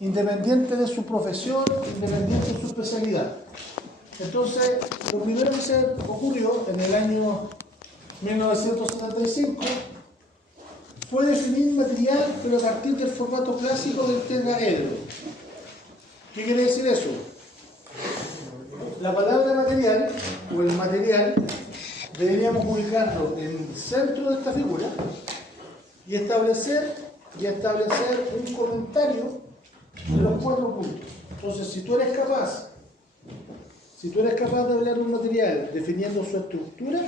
independiente de su profesión, independiente de su especialidad. Entonces, lo primero que se ocurrió en el año 1975 fue definir material, pero a partir del formato clásico del tetraedro. ¿Qué quiere decir eso? La palabra material, o el material, deberíamos ubicarlo en el centro de esta figura y establecer un comentario de los 4 puntos. Entonces, si tú eres capaz de hablar de un material definiendo su estructura,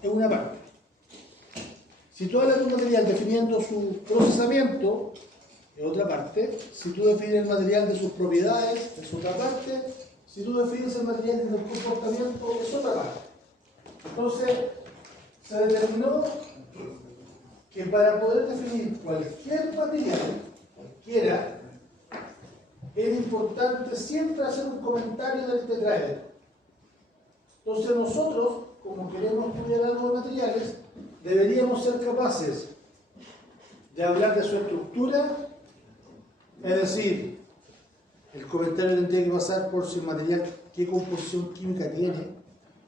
es una parte. Si tú hablas de un material definiendo su procesamiento, es otra parte. Si tú defines el material de sus propiedades, es otra parte. Si tú defines el material de su comportamiento, es otra parte. Entonces, se determinó que para poder definir cualquier material, cualquiera, es importante siempre hacer un comentario del tetraedro. Entonces nosotros, como queremos estudiar algo de materiales, deberíamos ser capaces de hablar de su estructura, es decir, el comentario tendría que pasar por si el material, qué composición química tiene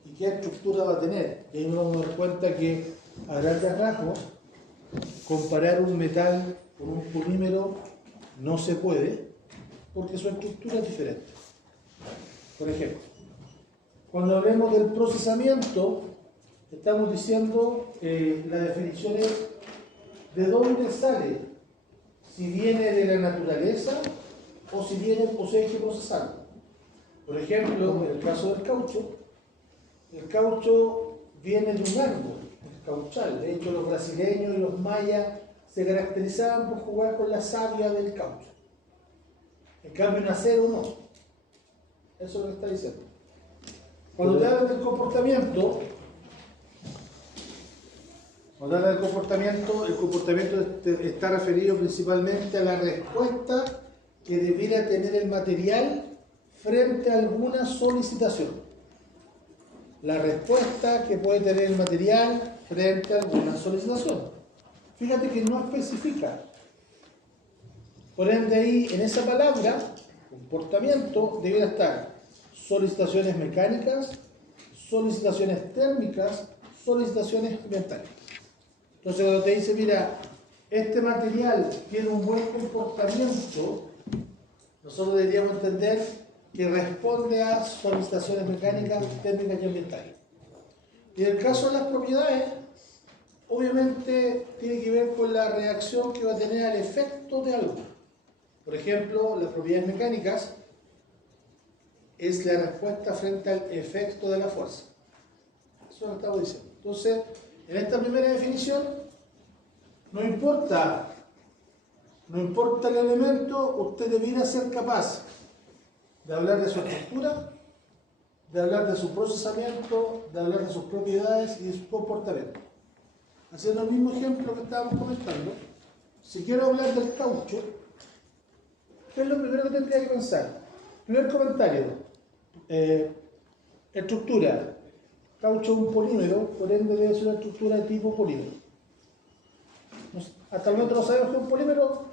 y qué estructura va a tener. Y ahí nos vamos a dar cuenta que a grandes rasgos, comparar un metal con un polímero no se puede, porque su estructura es diferente. Por ejemplo, cuando hablemos del procesamiento, estamos diciendo la definición es de dónde sale, si viene de la naturaleza o si hay que procesarlo. Por ejemplo, en el caso del caucho, el caucho viene de un árbol, el cauchal. De hecho, los brasileños y los mayas se caracterizaban por jugar con la savia del caucho. En cambio, en acero no. Eso es lo que está diciendo. Cuando te hablan del comportamiento, el comportamiento está referido principalmente a la respuesta que debiera tener el material frente a alguna solicitación. La respuesta que puede tener el material frente a alguna solicitación. Fíjate que no especifica. Por ende, ahí, en esa palabra, comportamiento, debiera estar solicitaciones mecánicas, solicitaciones térmicas, solicitaciones ambientales. Entonces, cuando te dice, mira, este material tiene un buen comportamiento, nosotros deberíamos entender que responde a solicitaciones mecánicas, térmicas y ambientales. Y en el caso de las propiedades, obviamente tiene que ver con la reacción que va a tener al efecto de algo. Por ejemplo, las propiedades mecánicas es la respuesta frente al efecto de la fuerza. Eso lo estamos diciendo. Entonces, en esta primera definición, no importa el elemento, usted debiera ser capaz de hablar de su estructura, de hablar de su procesamiento, de hablar de sus propiedades y de su comportamiento. Haciendo el mismo ejemplo que estábamos comentando, si quiero hablar del caucho, ¿qué es lo primero que tendría que pensar? Primer comentario, estructura. Caucho es un polímero, por ende debe ser una estructura de tipo polímero. Hasta el momento no sabemos que es un polímero.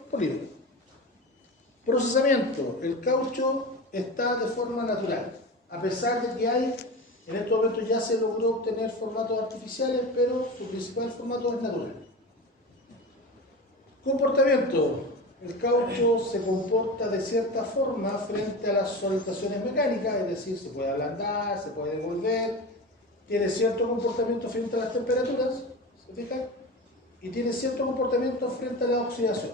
Procesamiento. El caucho está de forma natural. A pesar de que en estos momentos ya se logró obtener formatos artificiales, pero su principal formato es natural. Comportamiento. El caucho se comporta de cierta forma frente a las solicitaciones mecánicas, es decir, se puede ablandar, se puede devolver, tiene cierto comportamiento frente a las temperaturas, ¿se fijan? Y tiene cierto comportamiento frente a la oxidación.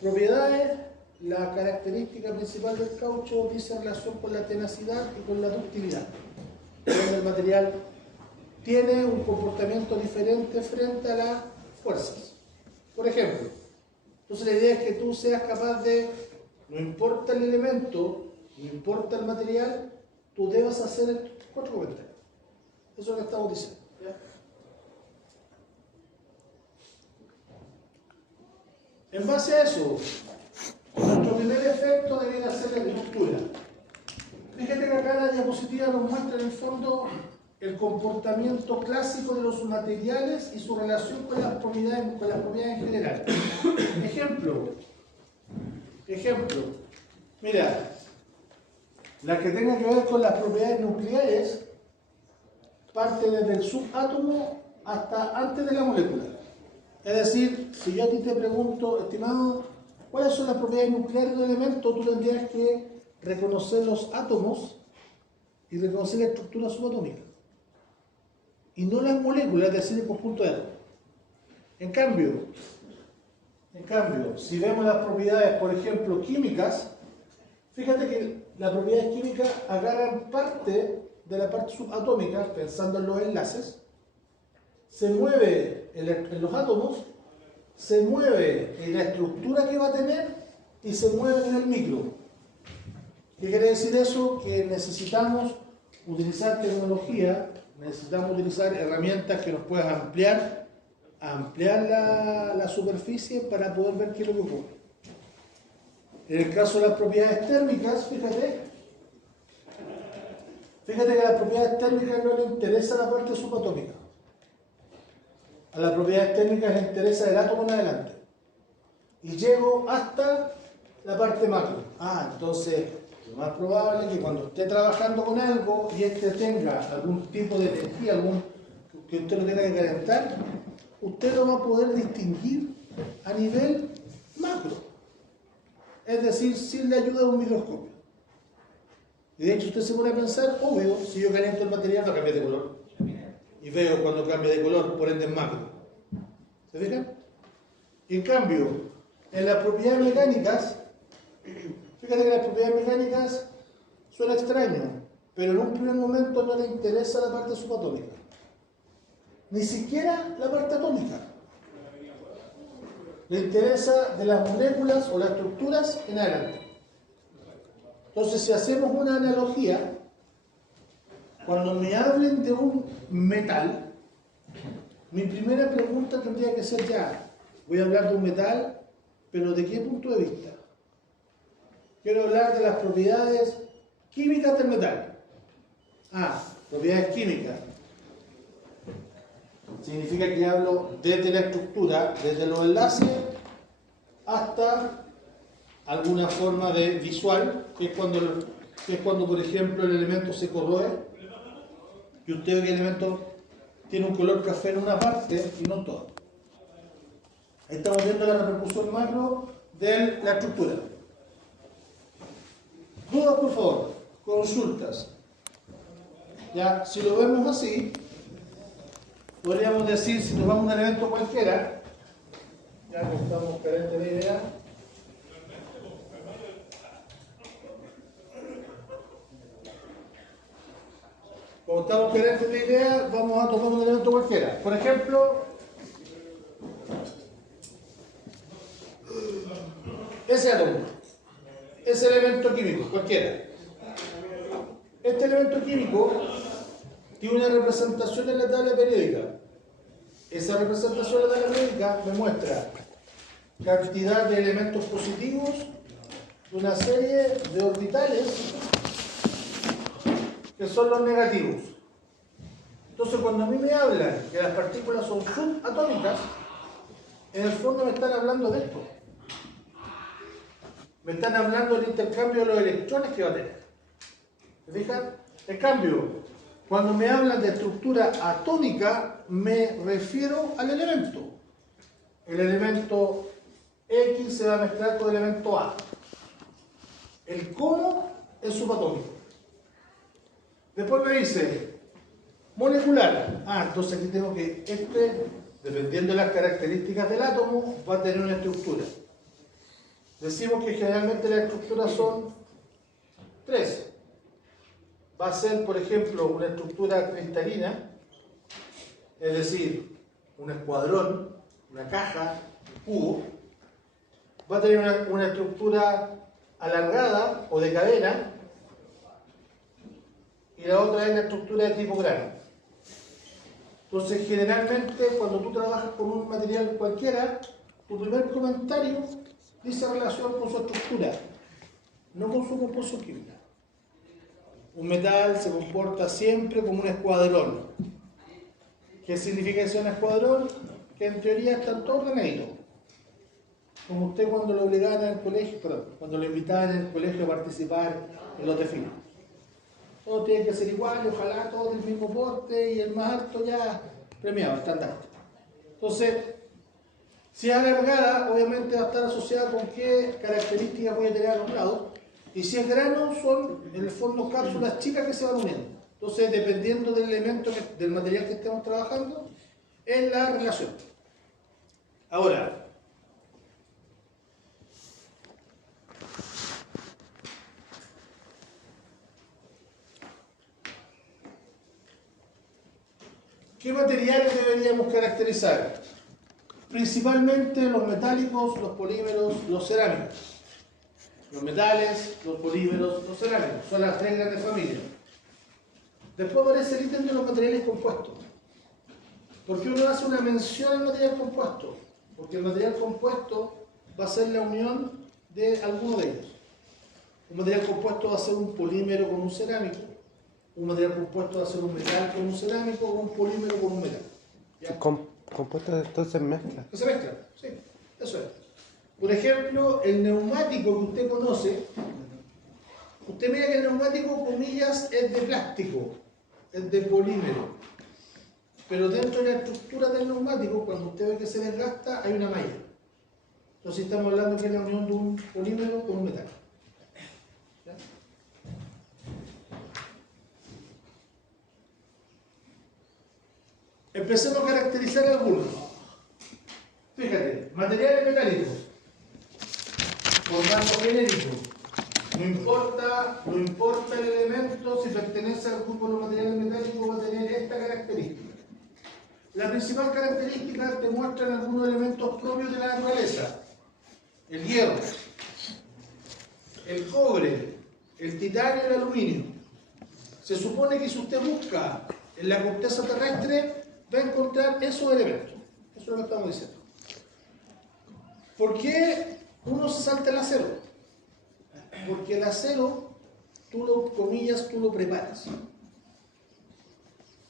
Propiedades, la característica principal del caucho dice relación con la tenacidad y con la ductilidad. El material tiene un comportamiento diferente frente a las fuerzas. Por ejemplo, entonces la idea es que tú seas capaz de, no importa el elemento, no importa el material, tú debas hacer 4 comentarios. Eso es lo que estamos diciendo. ¿Ya? En base a eso, nuestro primer efecto debería ser la estructura. Fíjate que acá la diapositiva nos muestra en el fondo el comportamiento clásico de los materiales y su relación con las propiedades en general. Ejemplo. ejemplo, mira, la que tenga que ver con las propiedades nucleares parte desde el subátomo hasta antes de la molécula. Es decir, si yo a ti te pregunto, estimado, ¿cuáles son las propiedades nucleares de un elemento? Tú tendrías que reconocer los átomos y reconocer la estructura subatómica. Y no las moléculas, es decir, el conjunto de átomos. En cambio, si vemos las propiedades, por ejemplo, químicas, fíjate que las propiedades químicas agarran parte de la parte subatómica, pensando en los enlaces, se mueve en los átomos, se mueve en la estructura que va a tener y se mueve en el micro. ¿Qué quiere decir eso? Que necesitamos utilizar tecnología, necesitamos utilizar herramientas que nos puedan ampliar la superficie para poder ver qué es lo que ocurre. En el caso de las propiedades térmicas, fíjate que a las propiedades térmicas no le interesa la parte subatómica. A las propiedades térmicas les interesa el átomo en adelante. Y llego hasta la parte macro. Entonces, lo más probable es que cuando esté trabajando con algo y este tenga algún tipo de energía, que usted lo tenga que calentar, usted lo va a poder distinguir a nivel macro. Es decir, sin la ayuda de un microscopio. Y de hecho usted se pone a pensar, obvio, si yo caliento el material va a cambiar de color. Y veo cuando cambia de color, por ende es macro. ¿Se fijan? Y en cambio, en las propiedades mecánicas, fíjate que las propiedades mecánicas suena extraño, pero en un primer momento no le interesa la parte subatómica. Ni siquiera la parte atómica. Le interesa de las moléculas o las estructuras en adelante. Entonces, si hacemos una analogía, cuando me hablen de un metal, mi primera pregunta tendría que ser voy a hablar de un metal, pero ¿de qué punto de vista? Quiero hablar de las propiedades químicas del metal. Propiedades químicas. Significa que hablo desde la estructura, desde los enlaces, hasta alguna forma de visual, que es cuando, por ejemplo, el elemento se corroe y usted ve que el elemento tiene un color café en una parte y no en toda. Ahí estamos viendo la repercusión macro de la estructura. Dudas, por favor, consultas. Si lo vemos así, podríamos decir, si nos vamos a un elemento cualquiera, ya que estamos carentes de idea, como estamos carentes de idea, vamos a tomar un elemento cualquiera. Por ejemplo, ese átomo, ese elemento químico, cualquiera. Este elemento químico tiene una representación en la tabla periódica. Esa representación en la tabla periódica me muestra cantidad de elementos positivos de una serie de orbitales que son los negativos. Entonces, cuando a mí me hablan que las partículas son subatómicas, en el fondo me están hablando de esto. Me están hablando del intercambio de los electrones que va a tener. ¿Se fijan? En cambio, cuando me hablan de estructura atómica, me refiero al elemento. El elemento X se va a mezclar con el elemento A. El cómo es subatómico. Después me dice molecular. Entonces aquí tengo que dependiendo de las características del átomo, va a tener una estructura. Decimos que generalmente las estructuras son 3. Va a ser, por ejemplo, una estructura cristalina, es decir, un escuadrón, una caja, un cubo. Va a tener una estructura alargada o de cadena, y la otra es la estructura de tipo grano. Entonces, generalmente, cuando tú trabajas con un material cualquiera, tu primer comentario dice relación con su estructura, no con su composición química. Un metal se comporta siempre como un escuadrón. ¿Qué significa que sea un escuadrón? Que en teoría están todos ordenaditos. como usted cuando lo obligaban en el colegio, perdón, cuando lo invitaban en el colegio a participar en los desfiles. Todos tienen que ser iguales, ojalá todos del mismo porte y el más alto ya premiado, estandarte. Entonces, si es alargada, obviamente va a estar asociada con qué características voy a tener a los lados. Y si es grano, son en el fondo cápsulas chicas que se van uniendo. Entonces, dependiendo del elemento, del material que estemos trabajando, es la relación. Ahora, ¿qué materiales deberíamos caracterizar? Principalmente los metálicos, los polímeros, los cerámicos. Los metales, los polímeros, los cerámicos. Son las tres grandes familias. Después aparece el ítem de los materiales compuestos. ¿Por qué uno hace una mención al material compuesto? Porque el material compuesto va a ser la unión de alguno de ellos. Un material compuesto va a ser un polímero con un cerámico. Un material compuesto va a ser un metal con un cerámico o un polímero con un metal. ¿Ya? Compuestos entonces mezcla. Que se mezclan, sí, eso es. Por ejemplo, el neumático que usted conoce, usted mira que el neumático, comillas, es de plástico, es de polímero. Pero dentro de la estructura del neumático, cuando usted ve que se desgasta, hay una malla. Entonces estamos hablando que es la unión de un polímero con un metal. ¿Ya? Empecemos a caracterizar algunos. Fíjate, materiales metálicos, formato genérico. No importa el elemento, si pertenece al grupo de los materiales metálicos, va a tener esta característica. La principal característica te muestran algunos elementos propios de la naturaleza. El hierro, el cobre, el titanio y el aluminio. Se supone que si usted busca en la corteza terrestre, va a encontrar esos elementos. Eso es lo que estamos diciendo. ¿Por qué uno se salta el acero? Porque el acero, tú lo preparas.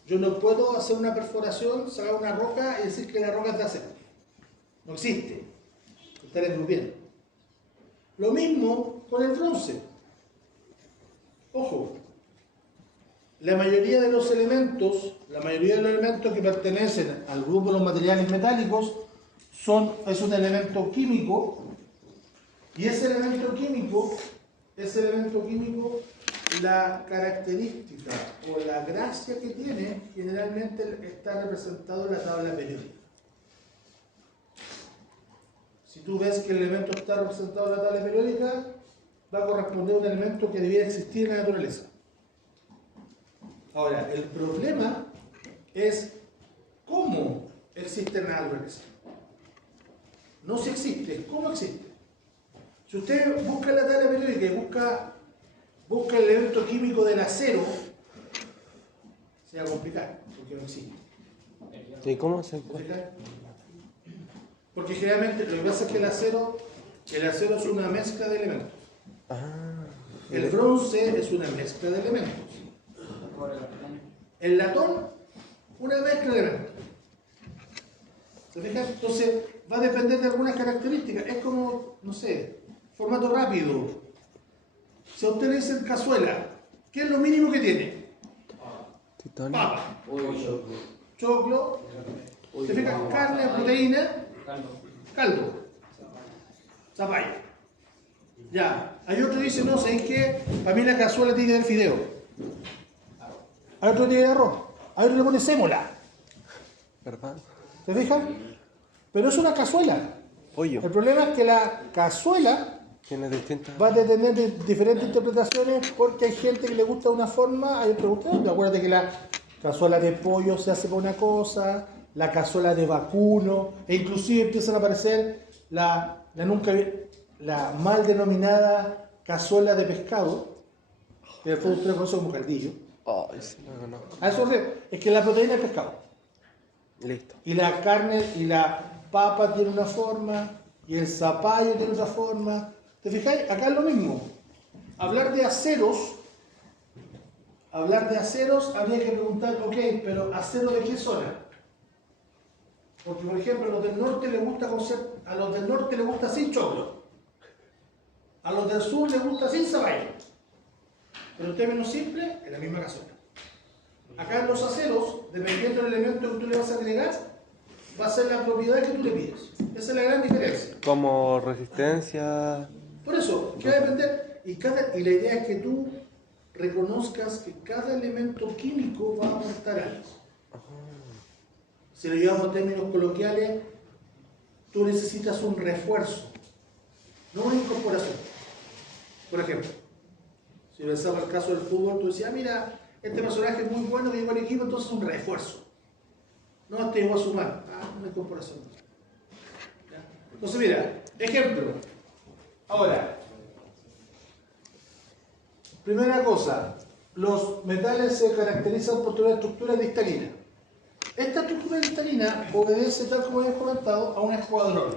Yo no puedo hacer una perforación, sacar una roca y decir que la roca es de acero. No existe. Estar engrupiendo. Lo mismo con el bronce. Ojo. La mayoría de los elementos que pertenecen al grupo de los materiales metálicos es un elemento químico, y ese elemento químico, la característica o la gracia que tiene, generalmente está representado en la tabla periódica. Si tú ves que el elemento está representado en la tabla periódica, va a corresponder a un elemento que debiera existir en la naturaleza. Ahora, el problema es cómo existe en la naturaleza. No si existe, ¿cómo existe? Si usted busca la tabla periódica y busca el elemento químico del acero, se va a complicar, porque no existe. ¿Y cómo se encuentra? Porque generalmente lo que pasa es que el acero es una mezcla de elementos. El bronce es una mezcla de elementos. El latón, una mezcla de elementos. ¿Se fijan? Entonces, va a depender de algunas características. Es como, no sé, formato rápido. Si a usted le dicen cazuela, ¿qué es lo mínimo que tiene? Papa, choclo, ¿se fijan? Carne, proteína, caldo, zapallo. Ya, hay otro que dice, no, ¿sabéis qué? Para mí la cazuela tiene que tener fideo. Hay otro que tiene arroz. Hay otro que le pone sémola. ¿Verdad? ¿Se fijan? Pero es una cazuela. Pollo. El problema es que la cazuela Tiene distintas. va a tener diferentes interpretaciones porque hay gente que le gusta de una forma, hay otra que le gusta de otra. Acuérdate que la cazuela de pollo se hace por una cosa, la cazuela de vacuno, e inclusive empiezan a aparecer la mal denominada cazuela de pescado, que después ustedes conocen como caldillo. Ay, sí, no. A eso es que la proteína es pescado. Listo. Y la carne y la papa tiene una forma, y el zapallo tiene otra forma. ¿Te fijáis? Acá es lo mismo. Hablar de aceros, habría que preguntar, ok, pero ¿acero de qué zona? Porque, por ejemplo, a los del norte les gusta sin choclo. A los del sur les gusta sin zapallo. Pero en términos simples, es la misma cazuela. Acá en los aceros, dependiendo del elemento que tú le vas a agregar, va a ser la propiedad que tú le pides. Esa es la gran diferencia. Como resistencia. Por eso, que va a depender. Y la idea es que tú reconozcas que cada elemento químico va a aportar algo. Si lo llevamos a términos coloquiales, tú necesitas un refuerzo, no una incorporación. Por ejemplo, si pensamos el caso del fútbol, tú decías, mira, este personaje es muy bueno que llegó al equipo, entonces es un refuerzo. No, este llegó a sumar. Una incorporación. ¿Ya? Entonces, mira, ejemplo. Ahora, primera cosa, los metales se caracterizan por tener estructura cristalina. Esta estructura cristalina obedece, tal como hemos comentado, a un escuadrón.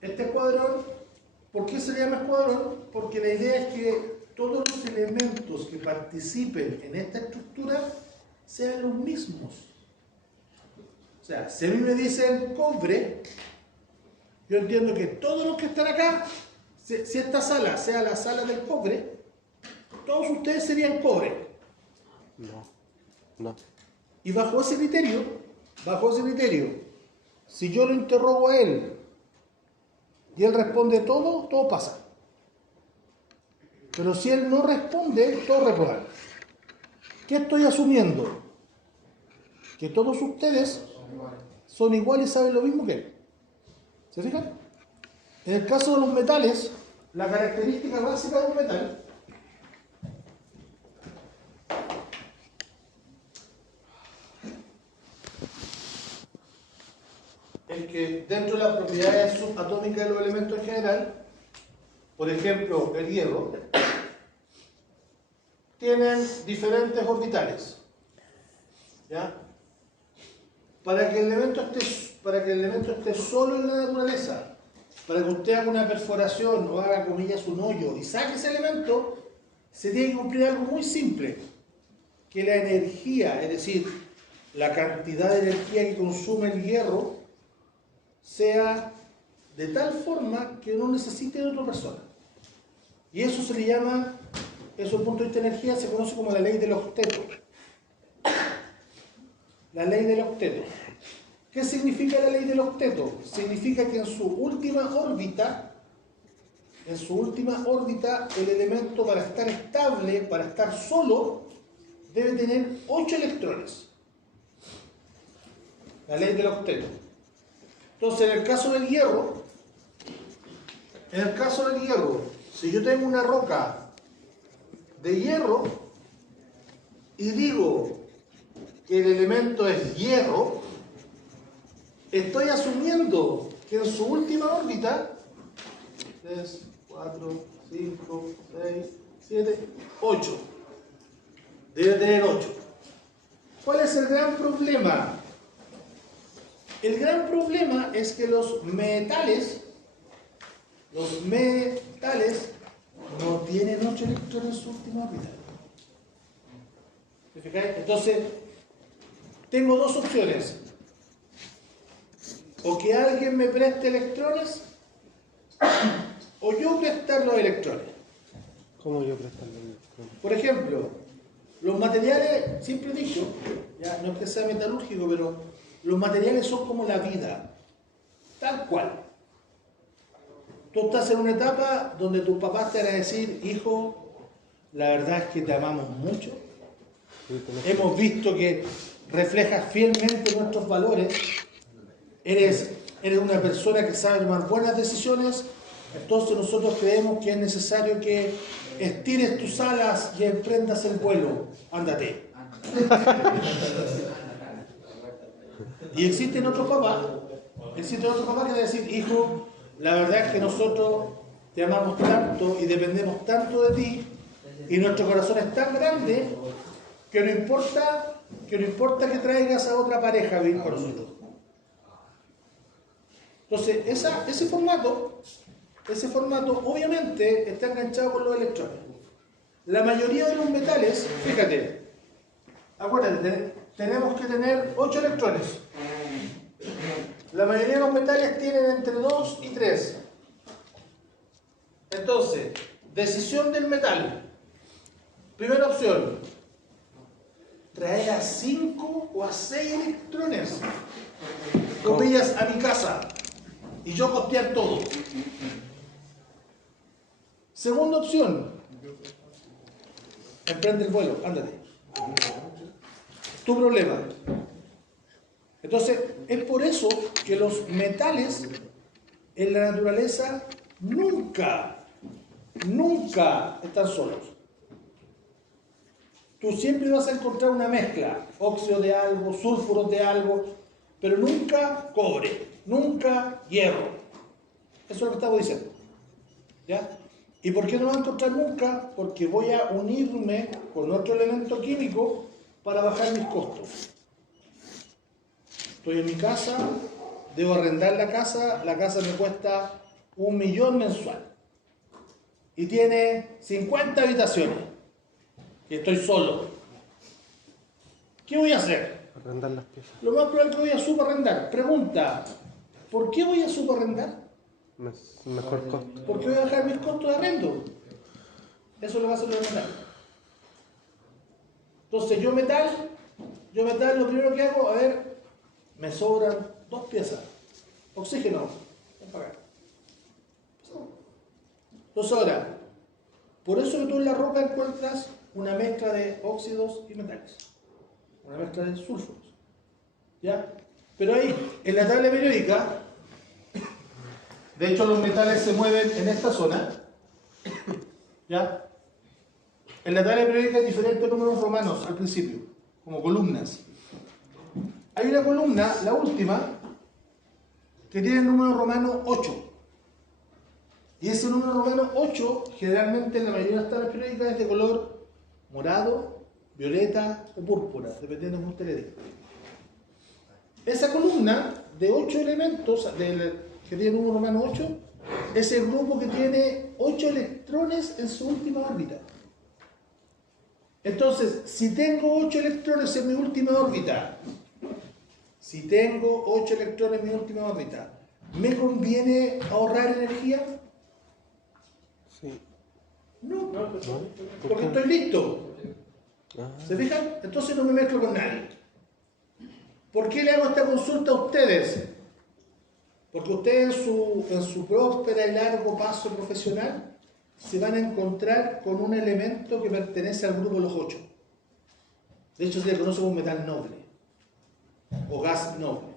Este escuadrón, ¿por qué se le llama escuadrón? Porque la idea es que todos los elementos que participen en esta estructura sean los mismos. O sea, si a mí me dicen cobre, yo entiendo que todos los que están acá, si esta sala sea la sala del cobre, todos ustedes serían cobre. No. Y bajo ese criterio, si yo lo interrogo a él y él responde todo pasa. Pero si él no responde, todo reprobar. ¿Qué estoy asumiendo? Que todos ustedes son iguales y saben lo mismo que él. ¿Se fijan? En el caso de los metales, la característica básica de un metal es que dentro de las propiedades subatómicas de los elementos en general, por ejemplo, el hierro, tienen diferentes orbitales. ¿Ya? Para que el elemento esté solo en la naturaleza, para que usted haga una perforación o haga, comillas, un hoyo y saque ese elemento, se tiene que cumplir algo muy simple, que la energía, es decir, la cantidad de energía que consume el hierro, sea de tal forma que no necesite de otra persona. Y eso se le llama, eso desde el punto de vista de energía, se conoce como la ley del octeto. La ley del octeto. ¿Qué significa la ley del octeto? Significa que en su última órbita, el elemento para estar estable, para estar solo, debe tener 8 electrones. La ley del octeto. Entonces, en el caso del hierro, si yo tengo una roca de hierro y digo que el elemento es hierro, estoy asumiendo que en su última órbita, 3, 4, 5, 6, 7, 8, debe tener 8. ¿Cuál es el gran problema? El gran problema es que los metales no tienen 8 electrones en su última órbita. ¿Se fijáis? Entonces, tengo dos opciones. O que alguien me preste electrones, o yo prestar los electrones. ¿Cómo yo prestarle el electrón? Por ejemplo, los materiales, siempre he dicho, ya no es que sea metalúrgico, pero los materiales son como la vida, tal cual. Tú estás en una etapa donde tus papás te van a decir, hijo, la verdad es que te amamos mucho. Hemos visto que reflejas fielmente nuestros valores. Eres una persona que sabe tomar buenas decisiones. Entonces nosotros creemos que es necesario que estires tus alas y emprendas el vuelo. Ándate. Y existen otros papás que van a decir, hijo, la verdad es que nosotros te amamos tanto y dependemos tanto de ti y nuestro corazón es tan grande que no importa que traigas a otra pareja a vivir con nosotros. Entonces, ese formato obviamente está enganchado con los electrones. La mayoría de los metales, fíjate, acuérdate, tenemos que tener 8 electrones. La mayoría de los metales tienen entre 2 y 3. Entonces, decisión del metal. Primera opción, traer a 5 o a 6 electrones, comillas, a mi casa y yo costear todo. Segunda opción, emprende el vuelo, ándate. Tu problema. Entonces, es por eso que los metales en la naturaleza nunca están solos. Tú siempre vas a encontrar una mezcla, óxido de algo, sulfuros de algo, pero nunca cobre, nunca hierro. Eso es lo que estamos diciendo. ¿Ya? ¿Y por qué no lo vas a encontrar nunca? Porque voy a unirme con otro elemento químico para bajar mis costos. Estoy en mi casa, debo arrendar la casa me cuesta 1 millón mensual. Y tiene 50 habitaciones. Y estoy solo. ¿Qué voy a hacer? Arrendar las piezas. Lo más probable es que voy a subarrendar. Pregunta, ¿por qué voy a subarrendar? Mejor costo. Porque voy a bajar mis costos de arrendo. Eso lo va a hacer el metal. Entonces yo metal, lo primero que hago, a ver, me sobran 2 piezas. Oxígeno, ven para acá. Entonces ahora, por eso que tú en la roca encuentras una mezcla de óxidos y metales. Una mezcla de sulfuros. ¿Ya? Pero ahí, en la tabla periódica, de hecho los metales se mueven en esta zona. ¿Ya? En la tabla periódica hay diferentes números romanos al principio, como columnas. Hay una columna, la última, que tiene el número romano 8. Y ese número romano 8, generalmente en la mayoría de las tablas periódicas es de color morado, violeta o púrpura, dependiendo de cómo usted le diga. Esa columna de 8 elementos, que tiene el número romano 8, es el grupo que tiene 8 electrones en su última órbita. Entonces, si tengo 8 electrones en mi última órbita, ¿me conviene ahorrar energía? Sí. No, porque estoy listo. ¿Se fijan? Entonces no me mezclo con nadie. ¿Por qué le hago esta consulta a ustedes? Porque ustedes en su próspera y largo paso profesional se van a encontrar con un elemento que pertenece al grupo de los 8. De hecho se le conoce como metal noble o gas noble.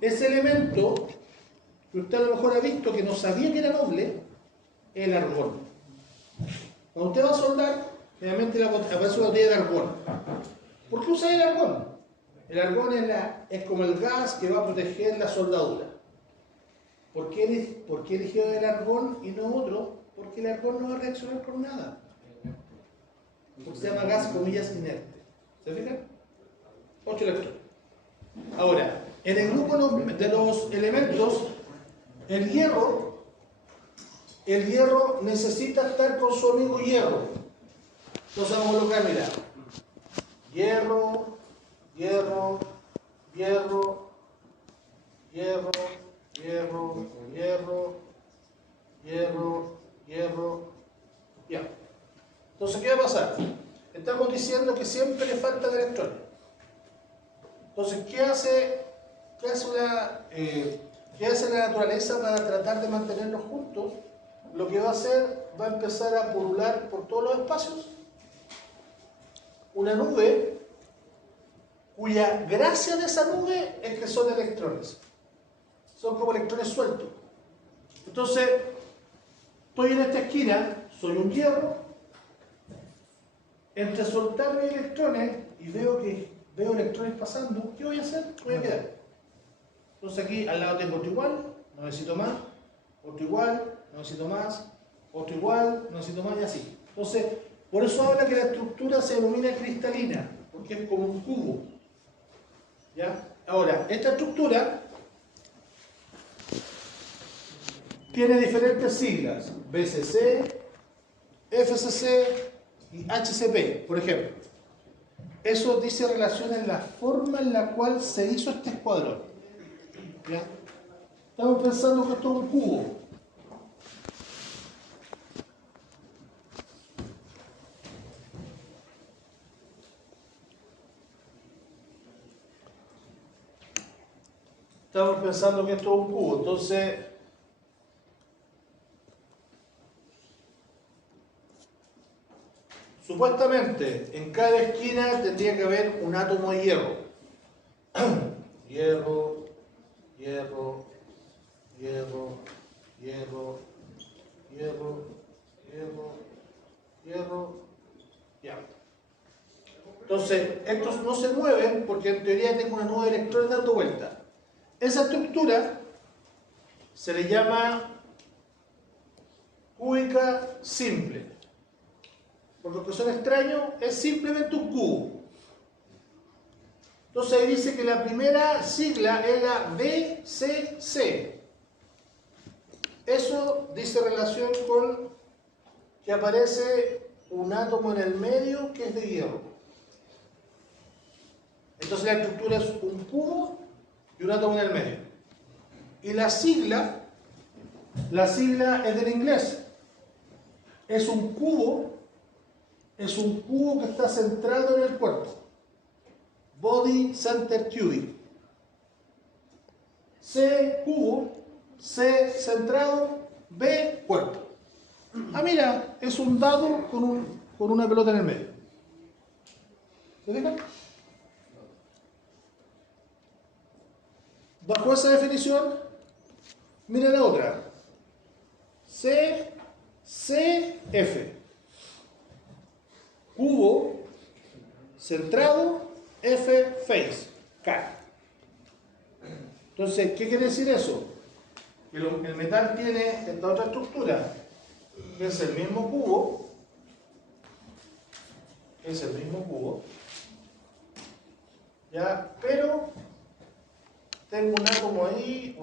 Ese elemento que usted a lo mejor ha visto que no sabía que era noble es el argón. Cuando usted va a soldar, generalmente aparece una botella de argón. ¿Por qué usa el argón? El argón es como el gas que va a proteger la soldadura. ¿Por qué eligió el argón y no otro? Porque el argón no va a reaccionar con nada. Porque se llama gas, comillas, inerte. ¿Se fijan? 8 electrones. Ahora, en el grupo de los elementos, el hierro necesita estar con su amigo hierro. Entonces vamos a colocar, mira, hierro, hierro, hierro, hierro, hierro, hierro, hierro, hierro, ya. Entonces, ¿qué va a pasar? Estamos diciendo que siempre le faltan electrones. Entonces, ¿qué hace la naturaleza para tratar de mantenerlos juntos? Lo que va a hacer, va a empezar a pulular por todos los espacios una nube cuya gracia de esa nube es que son electrones. Son como electrones sueltos. Entonces, estoy en esta esquina, soy un hierro, entre soltar mis electrones y veo electrones pasando, ¿qué voy a hacer? Voy a quedar. Entonces aquí al lado tengo otro igual, no necesito más, otro igual, no necesito más, otro igual, no necesito más y así. Entonces, por eso habla que la estructura se denomina cristalina, porque es como un cubo. ¿Ya? Ahora, esta estructura tiene diferentes siglas, BCC, FCC y HCP, por ejemplo. Eso dice relación en la forma en la cual se hizo este escuadrón. ¿Ya? Estamos pensando que esto es un cubo. Estamos pensando que esto es un cubo, entonces supuestamente en cada esquina tendría que haber un átomo de hierro. Hierro, hierro, hierro, hierro, hierro, hierro, hierro, ya. Entonces, estos no se mueven porque en teoría tengo una nube de electrones dando vuelta. Esa estructura se le llama cúbica simple. Porque aunque son extraños, es simplemente un cubo. Entonces ahí dice que la primera sigla es la BCC. Eso dice relación con que aparece un átomo en el medio que es de hierro. Entonces la estructura es un cubo y un átomo en el medio. Y la sigla es del inglés. Es un cubo que está centrado en el cuerpo. Body Center Cubic. C, cubo. C, centrado. B, cuerpo. Ah, mira, es un dado con una pelota en el medio. ¿Se fijan? Bajo esa definición, mira la otra. C, C, F. Cubo, centrado, F, face, K. Entonces, ¿qué quiere decir eso? Que el metal tiene esta otra estructura, que es el mismo cubo, ¿ya? Pero tengo un átomo ahí,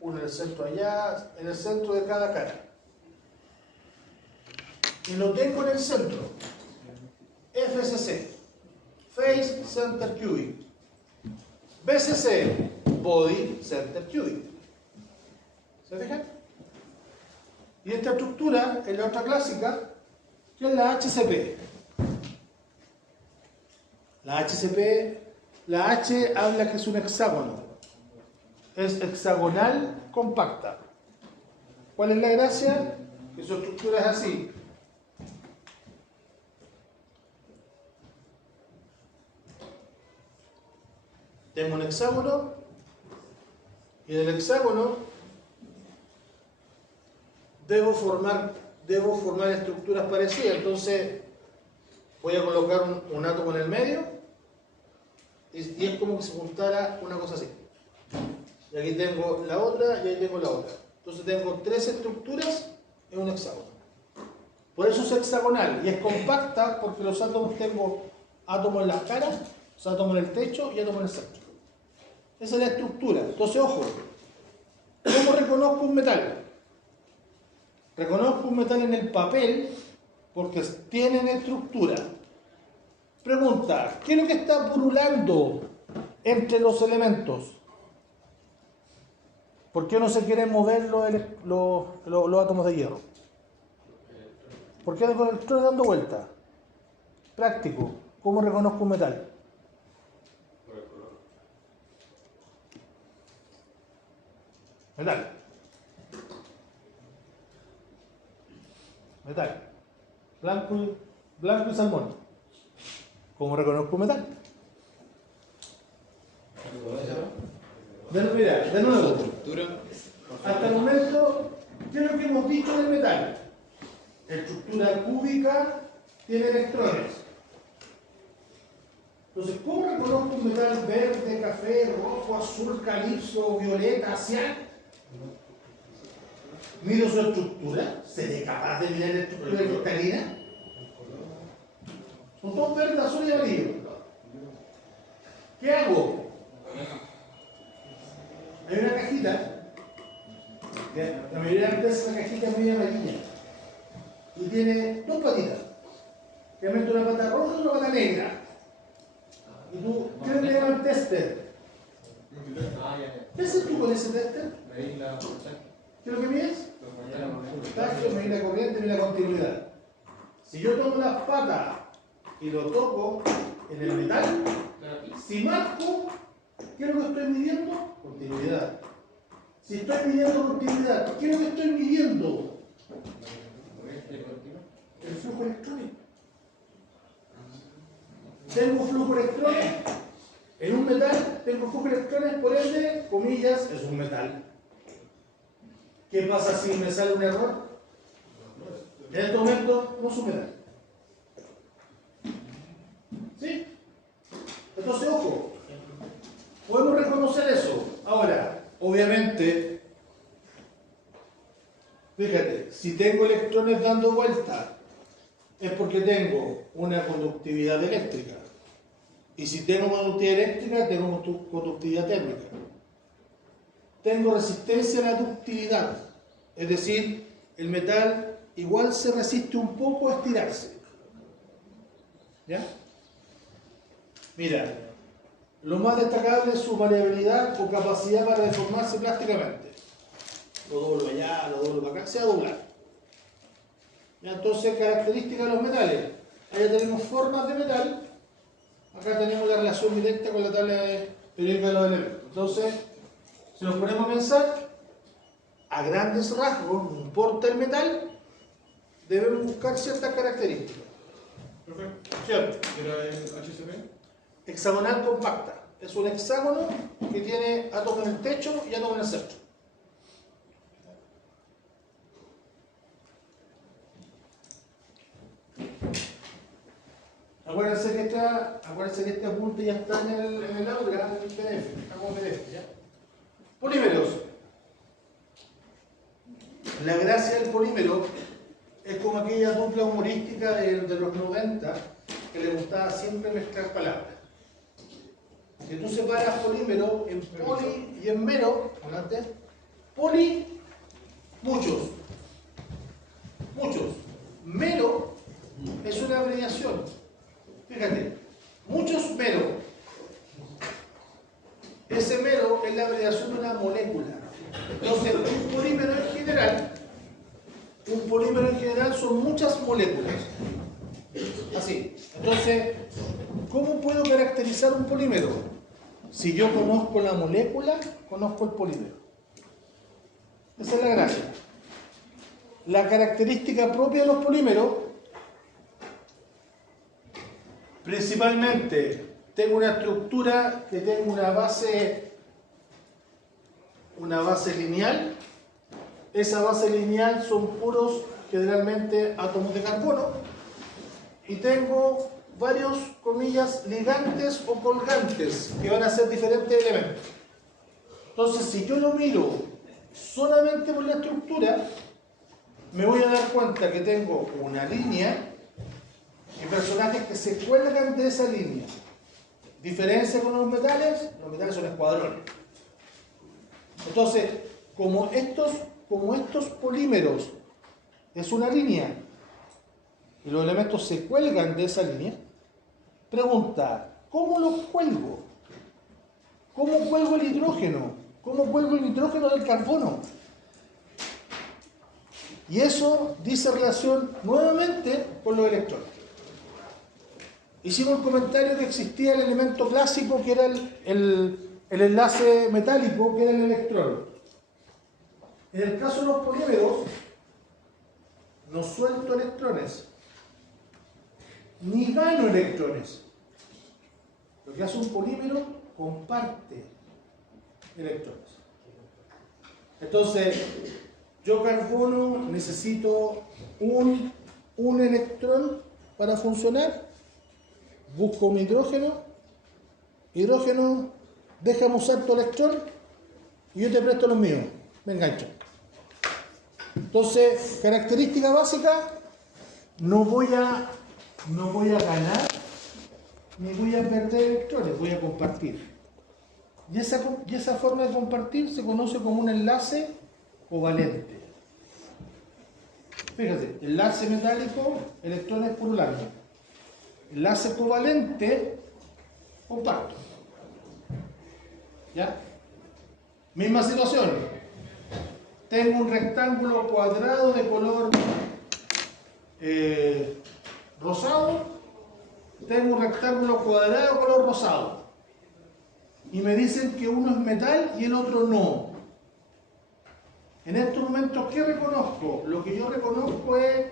uno en el centro allá, en el centro de cada cara. Y lo tengo en el centro. FCC, Face Center Cubic. BCC, Body Center Cubic. ¿Se fijan? Y esta estructura es la otra clásica, que es la HCP. La HCP, la H habla que es un hexágono. Es hexagonal compacta. ¿Cuál es la gracia? Que su estructura es así. Tengo un hexágono y en el hexágono debo formar estructuras parecidas. Entonces voy a colocar un átomo en el medio y es como que se juntara una cosa así. Y aquí tengo la otra y ahí tengo la otra. Entonces tengo tres estructuras en un hexágono. Por eso es hexagonal y es compacta porque los átomos tengo átomos en las caras, átomos en el techo y átomos en el centro. Esa es la estructura. Entonces, ojo, ¿cómo reconozco un metal? Reconozco un metal en el papel porque tienen estructura. Pregunta, ¿qué es lo que está pululando entre los elementos? ¿Por qué no se quieren mover los átomos de hierro? ¿Por qué con el electrón dando vuelta? Práctico. ¿Cómo reconozco un metal? Metal. Blanco y salmón. ¿Cómo reconozco un metal? Mira, de nuevo. Hasta el momento, ¿qué es lo que hemos dicho del metal? Estructura cúbica tiene electrones. Entonces, ¿cómo reconozco un metal verde, café, rojo, azul, calipso, violeta, cian? Miro su estructura. ¿Seré capaz de mirar la estructura cristalina? Son todos verdes, azul y amarillo. ¿Qué hago? Hay una cajita. La mayoría de las veces la cajita es muy amarilla. Y tiene dos patitas. Que meto una pata roja y una pata negra. Y tú, ¿qué le llaman tester? ¿Qué haces tú con ese tester? Medís la voltaje. ¿Qué es lo que mides? Voltaje, medir la corriente, medir la continuidad. Si yo tomo las patas y lo toco en el metal, si marco, ¿qué es lo que estoy midiendo? Continuidad. Si estoy midiendo continuidad, ¿qué es lo que estoy midiendo? El flujo electrónico. Tengo flujo de electrones en un metal, tengo flujo de electrones, por ende, comillas, es un metal. ¿Qué pasa si me sale un error? En este momento no es un metal. ¿Sí? Entonces, ojo, podemos reconocer eso. Ahora, obviamente, fíjate, si tengo electrones dando vuelta, es porque tengo una conductividad eléctrica. Y si tengo conductividad eléctrica, tengo conductividad térmica. Tengo resistencia a la ductilidad. Es decir, el metal igual se resiste un poco a estirarse. ¿Ya? Mira, lo más destacable es su variabilidad o capacidad para deformarse plásticamente. Lo doblo allá, lo doblo para acá, se va a doblar. ¿Ya? Entonces, características de los metales. Allá tenemos formas de metal. Acá tenemos la relación directa con la tabla periódica de los elementos. Entonces, si nos ponemos a pensar, a grandes rasgos, no importa el metal, debemos buscar ciertas características. Perfecto. ¿Cierto? ¿Era el HCP? Hexagonal compacta. Es un hexágono que tiene átomos en el techo y átomos en el centro. Acuérdense que este apunte ya está en el aula, en el PDF. Está como PDF, ¿ya? Polímeros. La gracia del polímero es como aquella dupla humorística de los 90 que le gustaba siempre mezclar palabras. Si tú separas polímero en poli y en mero, adelante, poli, muchos. Mero es una abreviación. Fíjate, muchos mero. Ese mero es la abreviación de una molécula. Entonces, un polímero en general son muchas moléculas. Así. Entonces, ¿cómo puedo caracterizar un polímero? Si yo conozco la molécula, conozco el polímero. Esa es la gracia. La característica propia de los polímeros, principalmente, tengo una estructura que tengo una base lineal. Esa base lineal son puros, generalmente, átomos de carbono. Y tengo varios, comillas, ligantes o colgantes que van a ser diferentes elementos. Entonces, si yo lo miro solamente por la estructura, me voy a dar cuenta que tengo una línea y personajes que se cuelgan de esa línea. Diferencia con los metales son escuadrones. Entonces, como estos polímeros es una línea y los elementos se cuelgan de esa línea, pregunta, ¿cómo los cuelgo? ¿Cómo cuelgo el hidrógeno? ¿Cómo cuelgo el nitrógeno del carbono? Y eso dice relación nuevamente con los electrones. Hicimos el comentario que existía el elemento clásico que era el enlace metálico, que era el electrón. En el caso de los polímeros, no suelto electrones, ni gano electrones. Lo que hace un polímero, comparte electrones. Entonces, yo carbono necesito un electrón para funcionar, busco un hidrógeno, déjame usar tu electrón y yo te presto los míos, me engancho. Entonces, característica básica, no voy a ganar ni voy a perder electrones, voy a compartir. Y esa forma de compartir se conoce como un enlace covalente. Fíjate, enlace metálico, electrones por un lado. Enlace covalente, compacto. ¿Ya? Misma situación. Tengo un rectángulo cuadrado de color rosado. Tengo un rectángulo cuadrado de color rosado. Y me dicen que uno es metal y el otro no. En estos momentos, ¿qué reconozco? Lo que yo reconozco es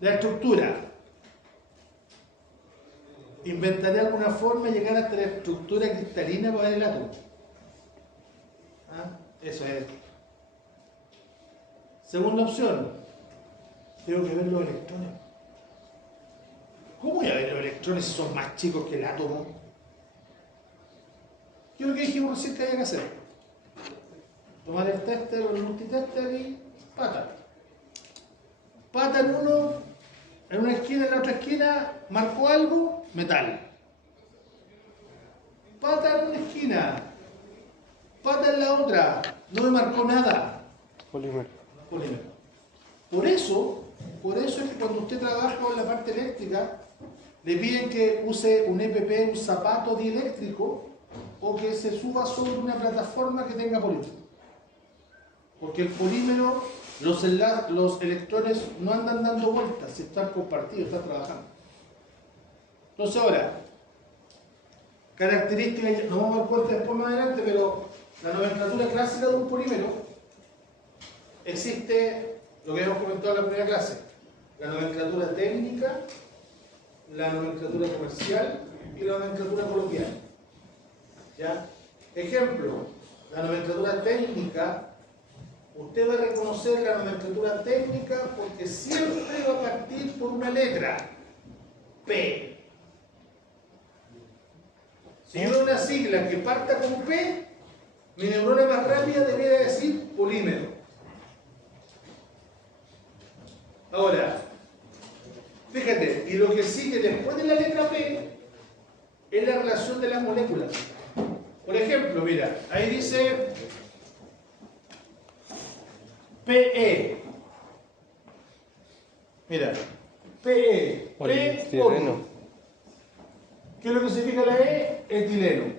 la estructura. Inventaré alguna forma de llegar hasta la estructura cristalina para ver el átomo. ¿Ah? Eso es. Segunda opción, tengo que ver los electrones. ¿Cómo voy a ver los electrones si son más chicos que el átomo? Yo lo que dijimos recién que había que hacer. Tomar el tester o el multitester y pata. Pata en uno, en una esquina, en la otra esquina, marcó algo, metal. Pata en una esquina, pata en la otra, no me marcó nada. Polímero. Polímero. Por eso es que cuando usted trabaja con la parte eléctrica, le piden que use un EPP, un zapato dieléctrico, o que se suba sobre una plataforma que tenga polímero. Porque el polímero, los electrones no andan dando vueltas, si están compartidos, están trabajando. Entonces ahora, características, nos vamos a dar cuenta después más adelante, pero la nomenclatura clásica de un polímero existe, lo que hemos comentado en la primera clase, la nomenclatura técnica, la nomenclatura comercial y la nomenclatura coloquial. ¿Ya? Ejemplo, la nomenclatura técnica, usted va a reconocer la nomenclatura técnica porque siempre va a partir por una letra, P. Si yo veo una sigla que parta con P, mi neurona más rápida debería decir polímero. Ahora, fíjate, y lo que sigue después de la letra P es la relación de las moléculas. Por ejemplo, mira, ahí dice PE. Mira, PE. Polietileno. ¿Qué es lo que significa la E? Etileno.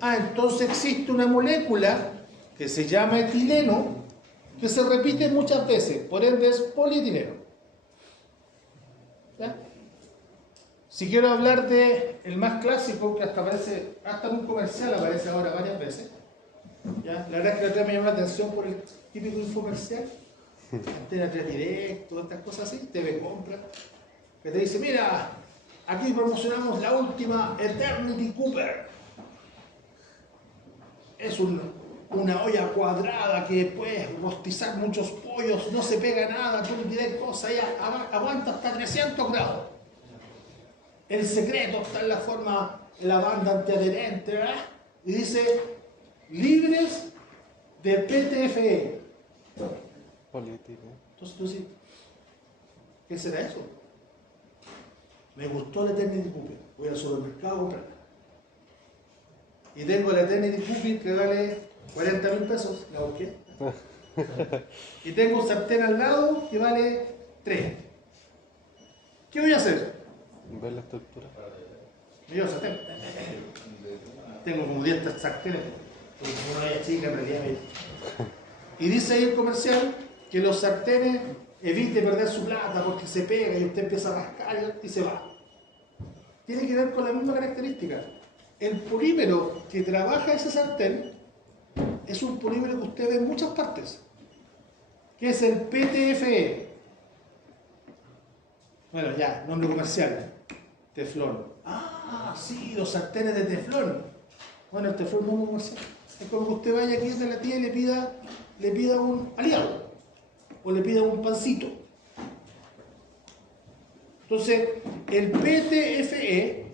Ah, entonces existe una molécula que se llama etileno que se repite muchas veces, por ende es polietileno. ¿Ya? Si quiero hablar de el más clásico, que hasta aparece, hasta en un comercial aparece ahora varias veces, ¿ya? La verdad es que la otra me llamó la atención por el típico infomercial, Antena 3 Direct, todas estas cosas así, TV Compra, que te dice, mira, aquí promocionamos la última Eternity Cooper. Es una olla cuadrada que puedes rostizar muchos pollos, no se pega nada, tú le tienes cosas y aguanta hasta 300 grados. El secreto está en la forma, en la banda antiadherente, ¿verdad? Y dice, libres de PTFE. Polietileno. Entonces tú dices, ¿qué será eso? Me gustó la Eternity Cooper, voy al supermercado a comprarla. Y tengo la Eternity Cooper que vale 40.000 pesos, la busqué. Y tengo un sartén al lado que vale 3. ¿Qué voy a hacer? ¿Ves la estructura? Me llevo sartén. Tengo como 10 sartenes, porque como una olla chica en realidad. Y dice ahí el comercial que los sartenes evite perder su plata porque se pega y usted empieza a rascar y se va. Tiene que ver con la misma característica. El polímero que trabaja ese sartén es un polímero que usted ve en muchas partes, que es el PTFE. Bueno, ya, nombre comercial, teflón. Ah, sí, los sartenes de teflón. Bueno, el teflón no es comercial. Es como que usted vaya aquí de la tía y le pida un aliado o le pida un pancito. Entonces, el PTFE,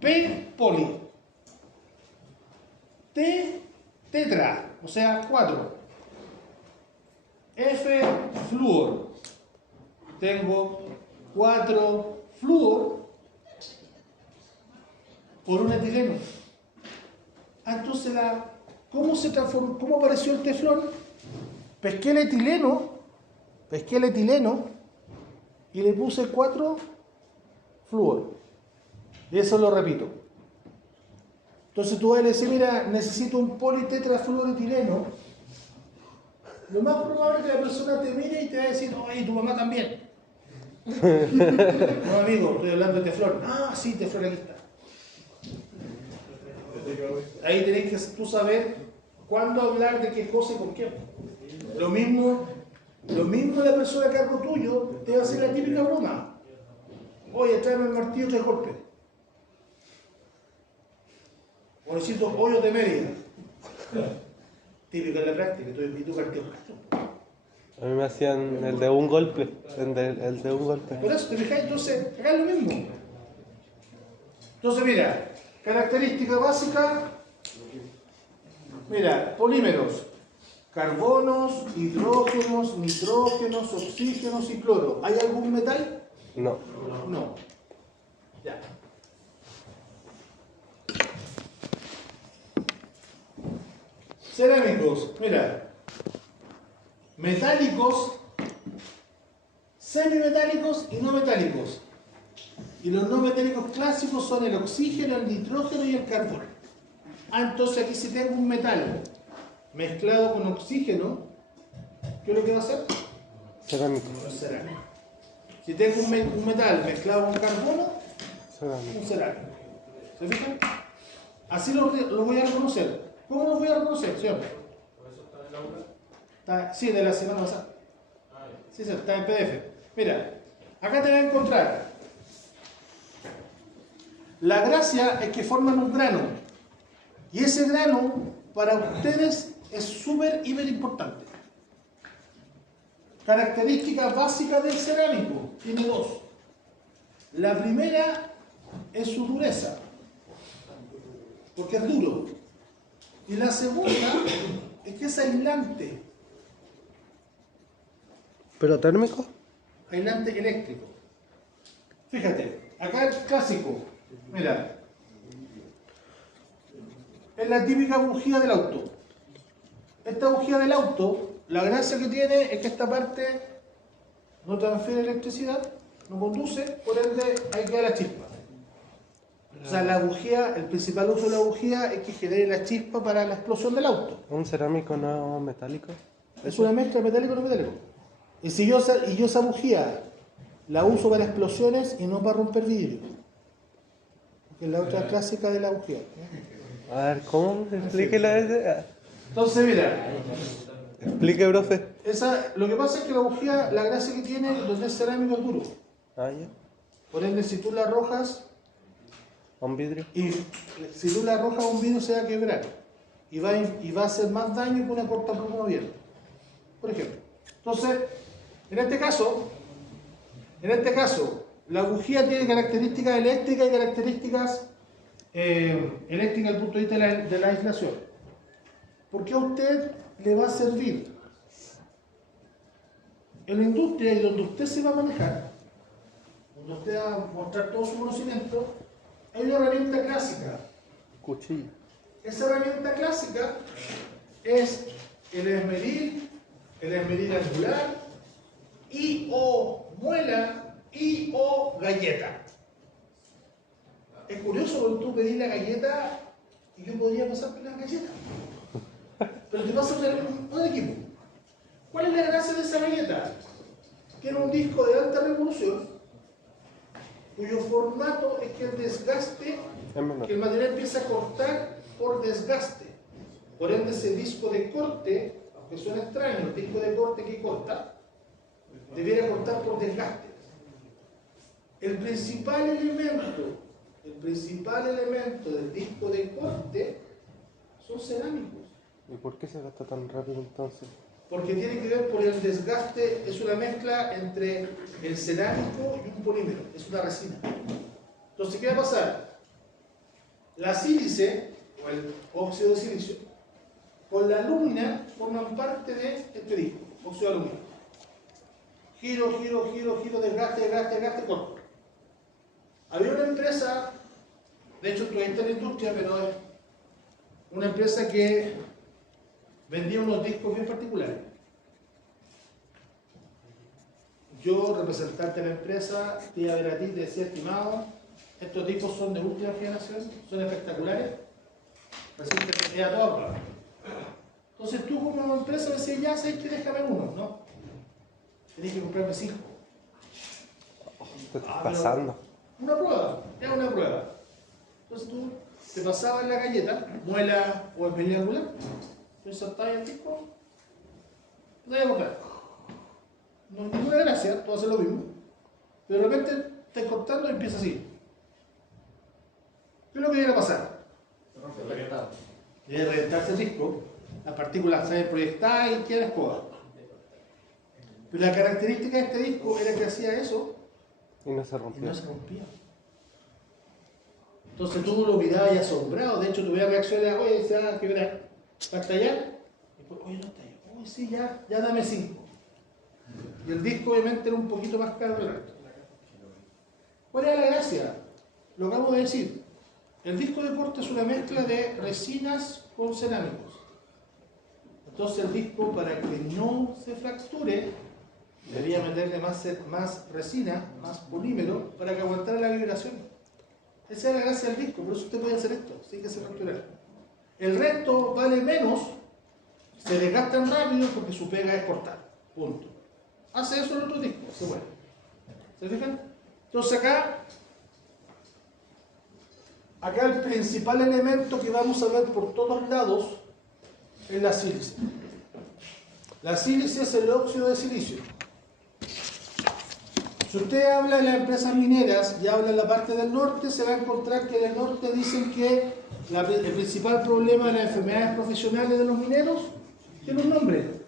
P poli, T tetra, o sea 4, F flúor, tengo 4 flúor por un etileno. Entonces, ¿cómo se transformó? ¿Cómo apareció el teflón? Pesqué el etileno y le puse 4 flúor. Y eso lo repito. Entonces tú vas y le decís, mira, necesito un politetrafluoroetileno. Lo más probable es que la persona te mire y te va a decir, oye, tu mamá también. No, amigo, estoy hablando de teflón. Ah, sí, teflón, aquí está. Ahí tenés que tú saber cuándo hablar de qué cosa y con quién. Lo mismo la persona a cargo tuyo te va a hacer la típica broma. Oye, tráeme el martillo 3 golpes. O necesito hoyos de media. Típico en la práctica, y tú cartillo. A mí me hacían el de un golpe. El de un golpe. Por eso, ¿te fijáis? Entonces, acá es lo mismo. Entonces, mira, característica básica. Mira, polímeros. Carbonos, hidrógenos, nitrógenos, oxígenos y cloro. ¿Hay algún metal? No. No. Ya. Cerámicos, mira. Metálicos, semimetálicos y no metálicos. Y los no metálicos clásicos son el oxígeno, el nitrógeno y el carbono. Entonces aquí si tengo un metal mezclado con oxígeno, ¿qué es lo que va a hacer? Cerámico. Cerámico. Si tengo un metal mezclado con carbono, Cerámico. un cerámico. ¿Se fijan? Así lo voy a reconocer. ¿Cómo lo voy a reconocer, señor? Sí, de la semana pasada. Sí, está en PDF. Mira, acá te voy a encontrar. La gracia es que forman un grano. Y ese grano, para ustedes, es súper, hiper importante. Características básicas del cerámico. Tiene dos. La primera es su dureza. Porque es duro. Y la segunda es que es aislante. ¿Pero térmico? Aislante eléctrico. Fíjate, acá el clásico. Mira. Es la típica bujía del auto. Esta bujía del auto, la gracia que tiene es que esta parte no transfiere electricidad, no conduce, por ende ahí queda la chispa. O sea, la bujía, el principal uso de la bujía es que genere la chispa para la explosión del auto. ¿Un cerámico no metálico? Es una mezcla metálico y no metálico. Y si yo esa bujía la uso para explosiones y no para romper vidrio. Que es la otra clásica de la bujía. A ver, ¿cómo? Explíquela ese. Entonces, mira, Explique, profe. lo que pasa es que la bujía, la gracia que tiene, donde es cerámico es duro. Ah, ya. Por ende, si tú la arrojas, ¿Un vidrio? y si tú la arrojas a un vidrio se va a quebrar. Y va a hacer más daño que una cortapluma abierta. Por ejemplo. Entonces, en este caso, la bujía tiene características eléctricas y características eléctricas desde el punto de vista de la aislación. ¿Por qué a usted le va a servir? En la industria y donde usted se va a manejar, donde usted va a mostrar todo su conocimiento, hay una herramienta clásica. Cuchillo. Esa herramienta clásica es el esmeril angular y o muela y o galleta. Es curioso porque tú pedís la galleta y yo podría pasarte la galleta. Pero te pasa un equipo. ¿Cuál es la gracia de esa galleta? Tiene un disco de alta revolución cuyo formato es que el desgaste, que el material empieza a cortar por desgaste. Por ende, ese disco de corte, aunque suena extraño, el disco de corte que corta, debiera cortar por desgaste. El principal elemento del disco de corte son cerámicos. ¿Y por qué se gasta tan rápido entonces? Porque tiene que ver por el desgaste, es una mezcla entre el cerámico y un polímero, es una resina. Entonces, ¿qué va a pasar? La sílice, o el óxido de silicio, con la alúmina forman parte de este disco, óxido de aluminio. Giro, desgaste, corto. Había una empresa, de hecho tú estás en la industria, pero es una empresa que vendía unos discos bien particulares. Yo, representante de la empresa, te iba a ver a ti y te decía, estimado, estos discos son de última generación, son espectaculares, Resiste a toda prueba. Entonces tú como empresa decís, ya sabes que déjame uno, ¿no? Tenés que comprarme 5. ¿Qué está pasando? Una prueba, es una prueba. Entonces tú te pasabas la galleta, muela o en angular, tú insertabas el disco, te voy a comprar. No hay ninguna gracia, tú haces lo mismo. Pero de repente estás cortando y empieza así. ¿Qué es lo que viene a pasar? Debe reventarse el disco, las partículas se ven proyectadas y quedan escogas. Pero la característica de este disco era que hacía eso Y no se y rompió. no se rompía. Entonces tú lo mirabas y asombrado, de hecho tuviera reacciones, oye, se va a quebrar, va a estallar, y después, oye, no estalló, oye, sí, ya dame 5. Y el disco obviamente era un poquito más caro que el resto. ¿Cuál era la gracia? Lo acabo de decir. El disco de corte es una mezcla de resinas con cerámicos. Entonces el disco, para que no se fracture, debía meterle más resina, más polímero, para que aguantara la vibración. Esa era la gracia del disco, por eso usted puede hacer esto, sin que se fracture. El resto vale menos, se desgastan rápido porque su pega es cortar. Punto. Hace eso el otro disco, se muere. ¿Se fijan? Entonces acá el principal elemento que vamos a ver por todos lados es la sílice. La sílice es el óxido de silicio. Si usted habla de las empresas mineras y habla en la parte del norte, se va a encontrar que en el norte dicen que el principal problema de las enfermedades profesionales de los mineros tiene un nombre,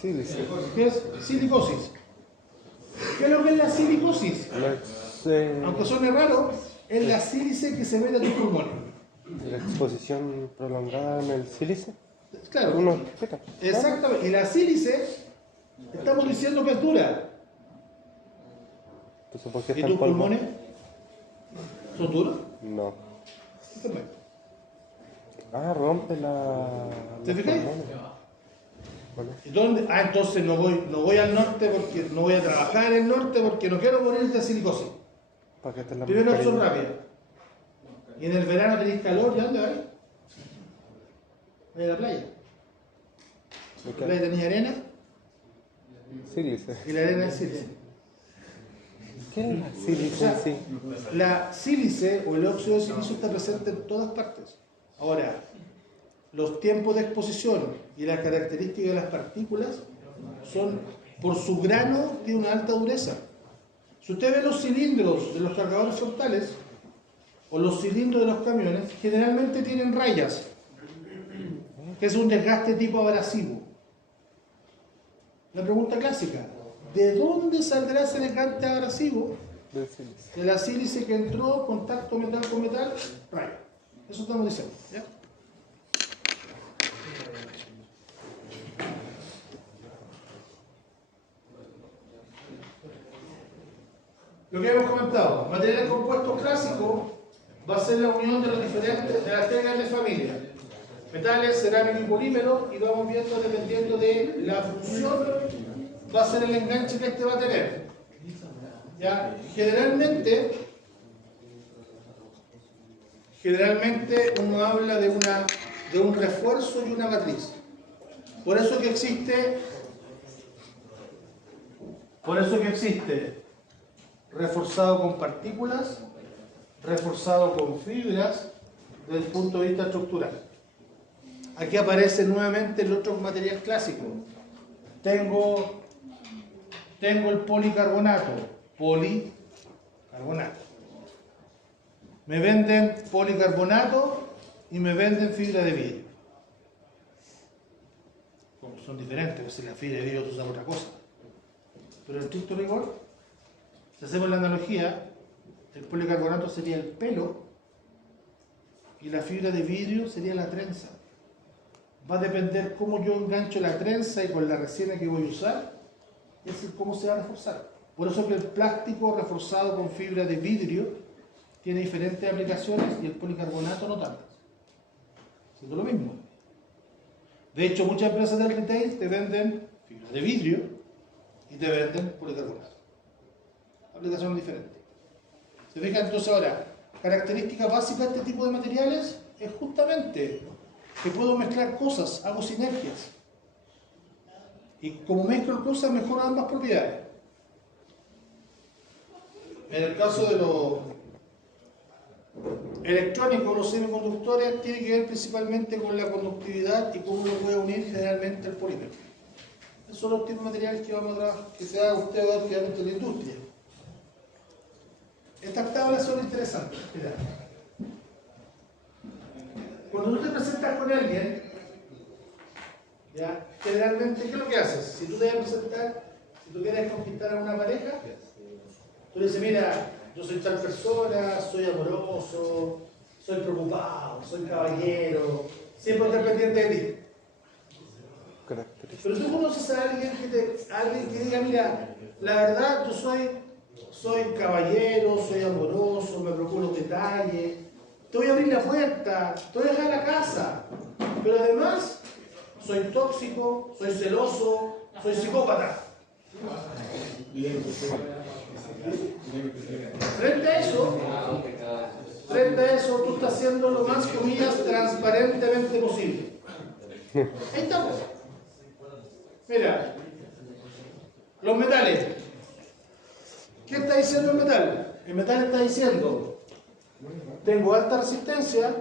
Sílice. que es silicosis. ¿Qué es lo que es la silicosis? Aunque suene raro, es la sílice que se ve de tus pulmones. La exposición prolongada en el sílice. Claro, Uno explica. exactamente. Y la sílice, estamos diciendo que es dura. Entonces, ¿por qué ¿Y está tus en polvo? pulmones son duros? No. También. Ah, rompe la. ¿Te los fijas? pulmones. Bueno, ¿Y dónde? Ah, entonces no voy al norte porque no voy a trabajar en el norte porque no quiero morir de silicosis. ¿para qué te la Primera opción mascarilla? rápida. Y en el verano tenéis calor, ¿y a dónde vais? Vais a la playa. ¿De La qué? playa tenéis arena Sílice. y la arena es sílice. ¿Qué es la sílice O sea, en sí? la sílice o el óxido de silicio está presente en todas partes. Ahora, los tiempos de exposición y las características de las partículas son, por su grano, tiene una alta dureza. Si usted ve los cilindros de los cargadores frontales o los cilindros de los camiones, generalmente tienen rayas, que es un desgaste tipo abrasivo. La pregunta clásica, ¿de dónde saldrá ese desgaste abrasivo? Del sílice. De la sílice que entró, contacto metal con metal, raya. Eso estamos diciendo, ¿ya? Lo que hemos comentado, material compuesto clásico va a ser la unión de las tres grandes familias. Metales, cerámica y polímero, y vamos viendo dependiendo de la función, va a ser el enganche que este va a tener. ¿Ya? Generalmente uno habla de un refuerzo y una matriz. Por eso que existe reforzado con partículas, reforzado con fibras, desde el punto de vista estructural. Aquí aparece nuevamente el otro material clásico. Tengo el policarbonato. Me venden policarbonato y me venden fibra de vidrio. Como son diferentes, pues si la fibra de vidrio se usa otra cosa. Pero en estricto rigor, si hacemos la analogía, el policarbonato sería el pelo y la fibra de vidrio sería la trenza. Va a depender cómo yo engancho la trenza y con la resina que voy a usar, es decir, cómo se va a reforzar. Por eso que el plástico reforzado con fibra de vidrio tiene diferentes aplicaciones y el policarbonato no tantas. Siendo lo mismo. De hecho, muchas empresas del retail te venden fibra de vidrio y te venden policarbonato. Aplicaciones diferentes. ¿Se fijan? Entonces ahora, característica básica de este tipo de materiales es justamente que puedo mezclar cosas, hago sinergias. Y como mezclo cosas, mejoro ambas propiedades. En el caso de los electrónicos, los semiconductores, tiene que ver principalmente con la conductividad y cómo lo puede unir generalmente el polímero. Esos son los tipos de materiales que vamos a trabajar, que se da usted a ver que dentro de la industria. Estas tablas son interesantes. Mira. Cuando tú te presentas con alguien, ¿ya? Generalmente, ¿qué es lo que haces? Si tú te vas a presentar, si tú quieres conquistar a una pareja, tú le dices, mira, yo soy tal persona, soy amoroso, soy preocupado, soy caballero, siempre estoy pendiente de ti. Pero tú conoces a alguien que diga, mira, la verdad, yo soy caballero, soy amoroso, me preocupo los detalles, te voy a abrir la puerta, te voy a dejar la casa, pero además soy tóxico, soy celoso, soy psicópata. Frente a eso, tú estás haciendo lo más, comillas, transparentemente posible. Ahí estamos. Mira, los metales. ¿Qué está diciendo el metal? El metal está diciendo, tengo alta resistencia,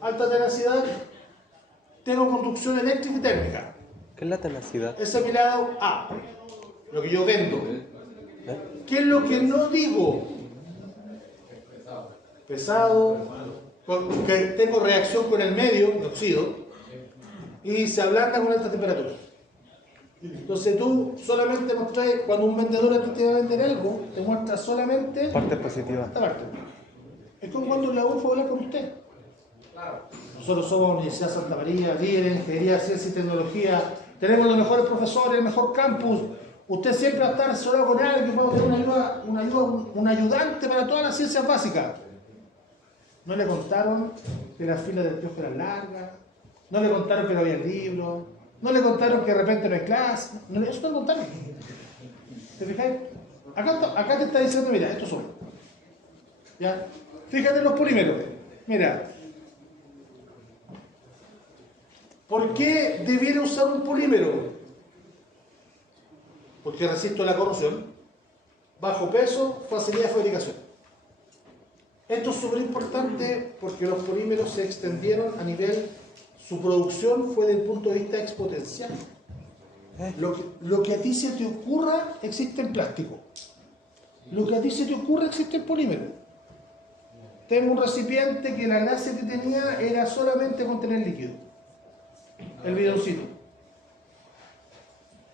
alta tenacidad, tengo conducción eléctrica y térmica. ¿Qué es la tenacidad? Ese es mi lado A, lo que yo vendo. ¿Qué es lo que no digo? Pesado, que tengo reacción con el medio, me oxido, y se ablanda con alta temperatura. Entonces tú solamente mostras, cuando un vendedor a ti te va a vender algo, te muestra solamente Parte positiva. esta parte. Es como cuando la U fue a hablar con usted. Nosotros somos Universidad Santa María, líder en ingeniería, ciencia y tecnología, tenemos los mejores profesores, el mejor campus. Usted siempre va a estar asesorado con alguien, vamos a tener un ayudante para todas las ciencias básicas. No le contaron que las filas del kiosco eran largas, no le contaron que no había libros, no le contaron que de repente no hay clase, eso no le contaron. ¿Te fijáis? Acá te está diciendo, mira, estos son. ¿Ya? Fíjate en los polímeros. Mira. ¿Por qué debiera usar un polímero? Porque resisto la corrosión, bajo peso, facilidad de fabricación. Esto es súper importante porque los polímeros se extendieron a nivel, su producción fue desde el punto de vista exponencial. Lo que a ti se te ocurra existe en plástico. Lo que a ti se te ocurra existe en polímero. Tengo un recipiente que la gracia que tenía era solamente contener líquido. El bidoncito.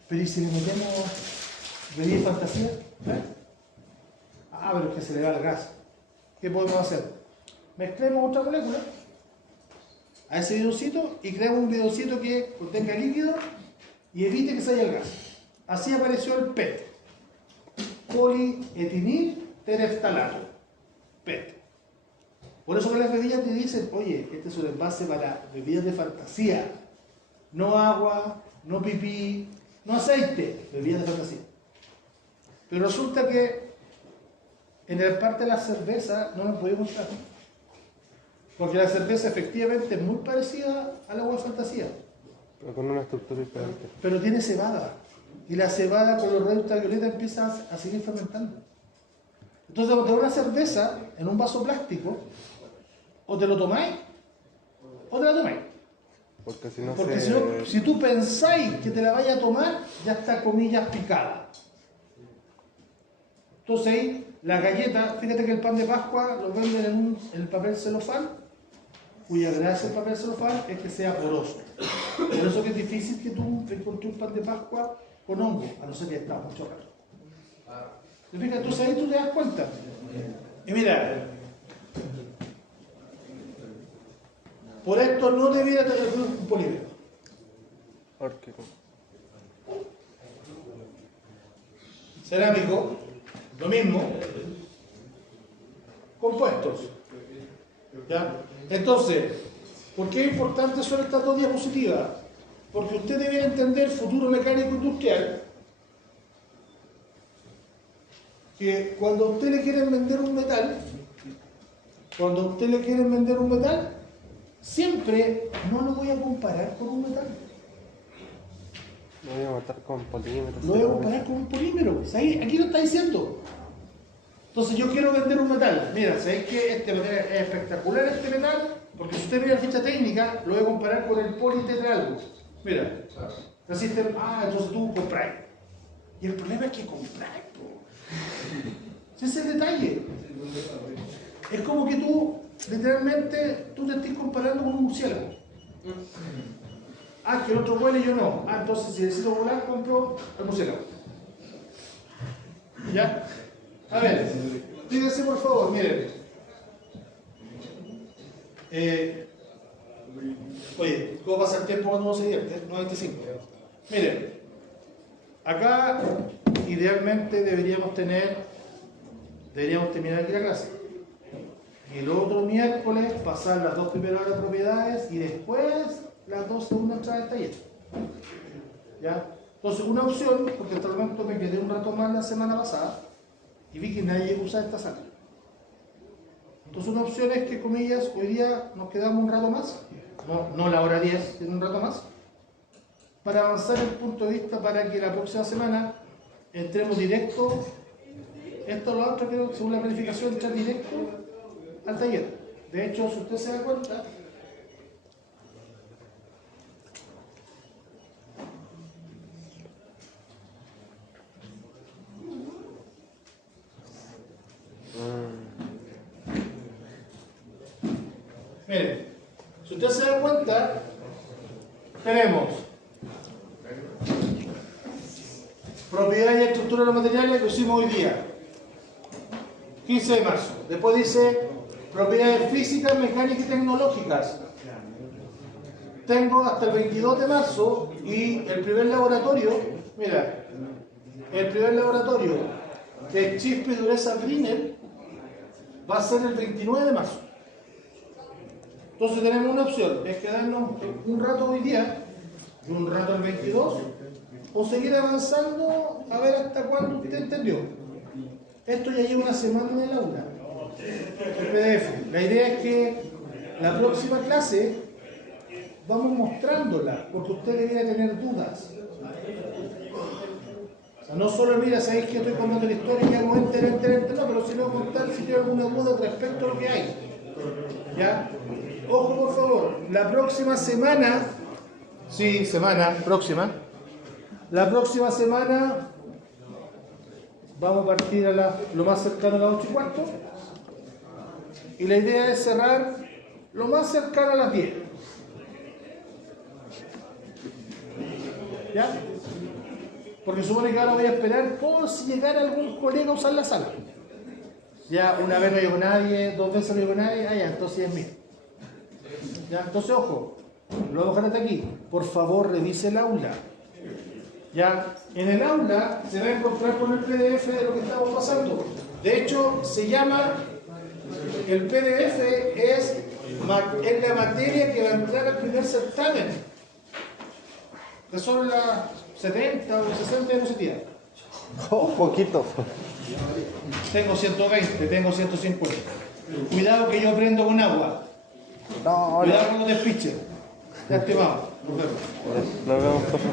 Pero ¿y si le metemos bebida de fantasía? Pero es que se le va el gas. ¿Qué podemos hacer? Mezclemos otra molécula a ese bidoncito y creamos un bidoncito que contenga líquido y evite que salga el gas. Así apareció el PET. Polietilil tereftalato. PET. Por eso que las bebidas te dicen, oye, este es un envase para bebidas de fantasía. No agua, no pipí, no aceite, bebidas de fantasía. Pero resulta que en la parte de la cerveza no lo podemos usar. Porque la cerveza efectivamente es muy parecida al agua de fantasía. Pero con una estructura diferente. Pero tiene cebada. Y la cebada con los rayos ultravioleta empieza a seguir fermentando. Entonces, cuando te da una cerveza en un vaso plástico, o te lo tomáis, o te la tomáis. Porque si no, si tú pensáis que te la vaya a tomar, ya está, comillas, picada. Entonces ahí, la galleta, fíjate que el pan de Pascua lo venden en el papel celofán, cuya gracia del papel celofán es que sea poroso. Por eso que es difícil que tú encontres un pan de Pascua con hongo, a no ser que está mucho rato. Entonces ahí tú te das cuenta. Y mira, por esto no debiera tener un polímero. Cerámico, lo mismo. Compuestos. ¿Ya? Entonces, ¿por qué es importante son estas dos diapositivas? Porque usted debiera entender, futuro mecánico industrial, que cuando a usted le quieren vender un metal, siempre siempre no lo voy a comparar con un metal. Lo voy a matar con polímetros. Lo voy a comparar con un polímero. ¿Sabes? Aquí lo está diciendo. Entonces yo quiero vender un metal. Mira, ¿sabéis que este metal es espectacular este metal? Porque si usted mira la ficha técnica, lo voy a comparar con el politetralgo. Mira, resiste, entonces tú compráis. Y el problema es que compráis, po. Ese es el detalle. Es como que tú, literalmente, tú te estés comparando con un murciélago. Que el otro vuela y yo no. Entonces si decido volar, compro el murciélago. ¿Ya? A ver, fíjense por favor, miren. Oye, ¿cómo pasa el tiempo cuando uno se divierte? 95. Miren, acá idealmente deberíamos terminar aquí la clase. Y el otro miércoles pasar las 2 primeras horas de propiedades y después las 2 segundas entradas del taller. ¿Ya? Entonces, una opción, porque hasta el momento me quedé un rato más la semana pasada y vi que nadie usa esta sala. Entonces, una opción es que, comillas, hoy día nos quedamos un rato más, no la hora 10, sino un rato más, para avanzar el punto de vista para que la próxima semana entremos directo, esto lo otro que según la planificación entrar directo al taller. De hecho, si usted se da cuenta, miren, si usted se da cuenta, tenemos propiedad y estructura de los materiales, lo hicimos hoy día, 15 de marzo. Después dice propiedades físicas, mecánicas y tecnológicas. Tengo hasta el 22 de marzo y el primer laboratorio, mira, el primer laboratorio de chispa y dureza Brinell va a ser el 29 de marzo. Entonces tenemos una opción, es quedarnos un rato hoy día y un rato el 22 o seguir avanzando a ver hasta cuándo usted entendió. Esto ya lleva una semana en el aula, el PDF. La idea es que la próxima clase vamos mostrándola, porque usted debería tener dudas. O sea, no solo mira, sabéis que estoy contando la historia y hago enter, no, pero si le voy a contar si tiene alguna duda respecto a lo que hay. ¿Ya? Ojo, por favor, la próxima semana, la próxima semana vamos a partir a lo más cercano a las 8:15 y la idea es cerrar lo más cercano a las 10. ¿Ya? Porque supone que ahora voy a esperar por si llegara algún colega a usar la sala. Ya una vez no llegó nadie, 2 veces no llegó nadie, ya, entonces es mío. Ya, entonces ojo, lo voy a dejar hasta aquí. Por favor, revise el aula. Ya, en el aula se va a encontrar con el PDF de lo que estamos pasando. De hecho, se llama, el PDF es la materia que va a entrar al primer certamen, que son las 70 o 60 de diapositivas. Poquito. Tengo 120, tengo 150. Cuidado que yo prendo con agua. No, Cuidado con los despiches. Ya estimado. Nos vemos. Nos vemos, profe.